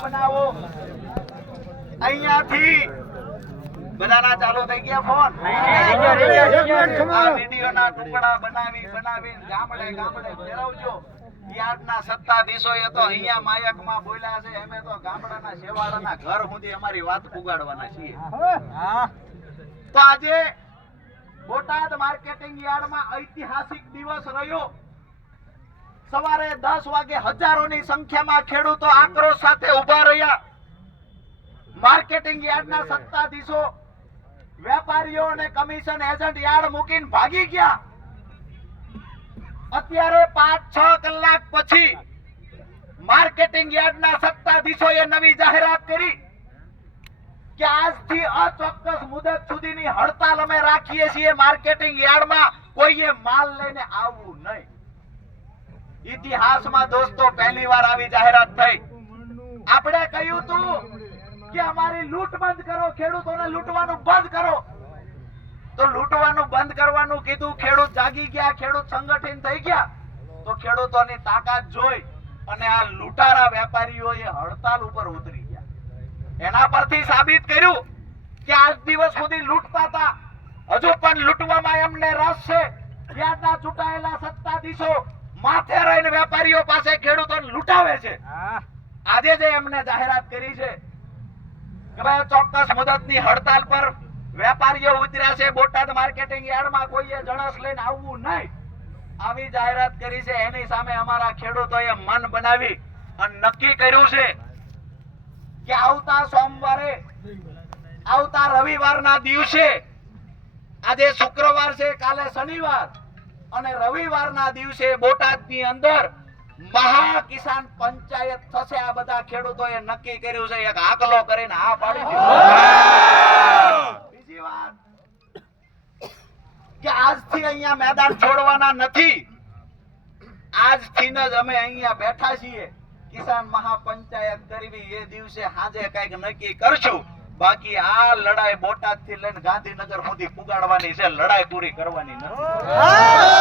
બનાવો અહીંયાથી બધાના ચાલુ થઈ ગયા ફોન આ વિડિયોના ટુકડા બનાવી ગામડે ફેરવજો યાદના સત્તાધીશોએ તો અહીંયા માયકમાં બોલ્યા છે અમે તો ગામડાના શેવાળાના ઘર સુધી અમારી વાત પુગાડવાના છીએ તો આજે બોટાદ માર્કેટિંગ યાર્ડમાં ઐતિહાસિક દિવસ રહ્યો સવારે 10 વાગે હજારોની સંખ્યામાં ખેડૂતો આક્રોશ સાથે ઊભા રહ્યા માર્કેટિંગ યાર્ડના સત્તાધીશો વેપારીઓ અને કમિશન એજન્ટ યાર્ડ મૂકીને ભાગી ગયા અત્યારે 5-6 કલાક પછી માર્કેટિંગ યાર્ડના સત્તાધીશોએ નવી જાહેરાત કરી કે આજથી અચોક્કસ મુદત સુધીની હડતાલ અમે રાખીએ છીએ માર્કેટિંગ યાર્ડમાં કોઈએ માલ લઈને આવવું નહીં ઇતિહાસમાં દોસ્તો પહેલીવાર આવી જાહેરાત થઈ આપણે કહ્યું તું કે અમારી લૂંટ બંધ કરો ખેડૂતોને લૂંટવાનું બંધ કરો તો લૂંટવાનું બંધ કરવાનું કીધું ખેડૂત જાગી ગયા ખેડૂત સંગઠિત થઈ ગયા તો ખેડૂતોની તાકાત જોઈ અને આ લૂંટારા વેપારીઓએ હડતાલ ઉપર ઉતરી ગયા એના પરથી સાબિત કર્યું કે આજ દિવસ સુધી લૂંટતા હતા હજુ પણ લૂંટવામાં એમને રસ છે ત્યાંના ચૂંટાયેલા સત્તાધીશો માથે રહીને વેપારીઓ પાસે ખેડૂતોને લૂંટાવે છે આજે જે એમને જાહેરાત કરી છે કે ભાઈ ચોક્કસ મુદતની હડતાલ પર વેપારીઓ ઉતર્યા છે બોટાદ માર્કેટિંગ યાર્ડમાં કોઈએ જણસ લઈને આવવું નહીં આવી જાહેરાત કરી છે એની સામે અમારા ખેડૂતોએ મન બનાવી અને નક્કી કર્યું છે કે આવતા સોમવારે આવતા રવિવારના દિવસે આજે શુક્રવાર છે કાલે શનિવાર અને રવિવારના દિવસે બોટાદની અંદર મહા કિસાન પંચાયત થશે આ બધા ખેડૂતોએ નક્કી કર્યું છે એક આકલો કરીને આ પાડી દીધો બીજી વાત કે આજથી અહીંયા મેદાન છોડવાના નથી આજથી જ અમે અહીંયા બેઠા છીએ કિસાન મહાપંચાયત કરવી એ દિવસે હાજે કઈક નક્કી કરશું બાકી આ લડાઈ બોટાદ થી લઈને ગાંધીનગર સુધી પુગાડવાની છે લડાઈ પૂરી કરવાની નથી